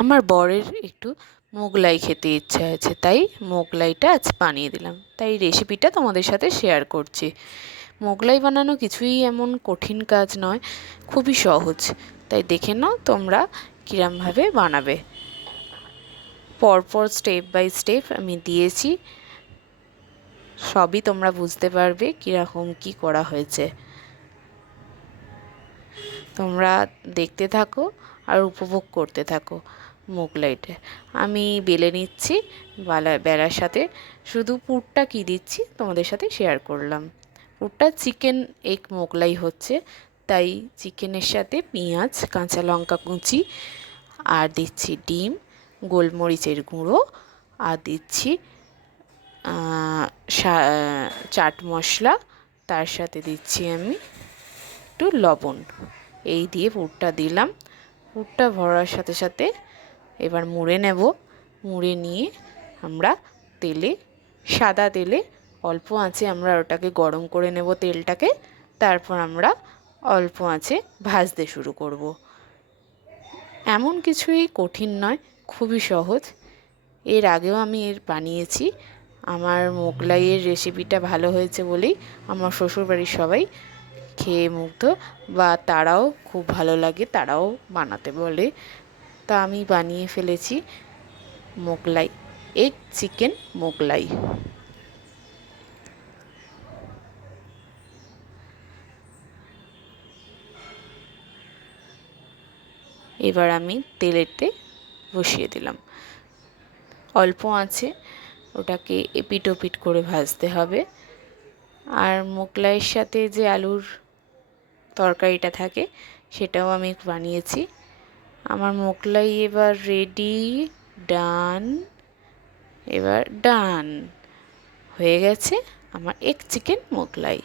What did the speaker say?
আমার বরের একটু মোগলাই খেতে ইচ্ছা হয়েছে, তাই মোগলাইটা আজ বানিয়ে দিলাম। তাই রেসিপিটা তোমাদের সাথে শেয়ার করছি। মোগলাই বানানো কিছুই এমন কঠিন কাজ নয়, খুবই সহজ। তাই দেখে নাও তোমরা কীরমভাবে বানাবে। পরপর স্টেপ বাই স্টেপ আমি দিয়েছি, সবই তোমরা বুঝতে পারবে কীরকম কী করা হয়েছে। তোমরা দেখতে থাকো আর উপভোগ করতে থাকো মোগলাইটা। আমি বেলে নিচ্ছি, বেলার সাথে শুধু পুরটা কী দিচ্ছি তোমাদের সাথে শেয়ার করলাম। পুরটা চিকেন এগ মোগলাই হচ্ছে, তাই চিকেনের সাথে পেঁয়াজ, কাঁচা লঙ্কা কুচি, আর দিচ্ছি ডিম, গোলমরিচের গুঁড়ো, আর দিচ্ছি চাট মশলা, তার সাথে দিচ্ছি আমি একটু লবণ। এই দিয়ে পুরটা দিলাম। পুরটা ভরার সাথে সাথে এবার মুড়ে নেব। মুড়ে নিয়ে আমরা সাদা তেলে অল্প আঁচে আমরা ওটাকে গরম করে নেব তেলটাকে। তারপর আমরা অল্প আঁচে ভাজতে শুরু করব। এমন কিছুই কঠিন নয়, খুবই সহজ। এর আগেও আমি বানিয়েছি। আমার মোগলাইয়ের রেসিপিটা ভালো হয়েছে বলেই আমার শ্বশুরবাড়ির সবাই খেয়ে মুগ্ধ, বা তারাও খুব ভালো লাগে, তারাও বানাতে বলে। তা আমি বানিয়ে ফেলেছি মোগলাই, এগ চিকেন মোগলাই। এবার আমি তেলেতে বসিয়ে দিলাম। অল্প আঁচে ওটাকে এপিট ওপিট করে ভাজতে হবে। আর মোগলাইয়ের সাথে যে আলুর তরকারিটা থাকে সেটাও আমি বানিয়েছি। আমার মোগলাই এবার রেডি, ডান। এবার ডান হয়ে গেছে আমার এগ চিকেন মোগলাই।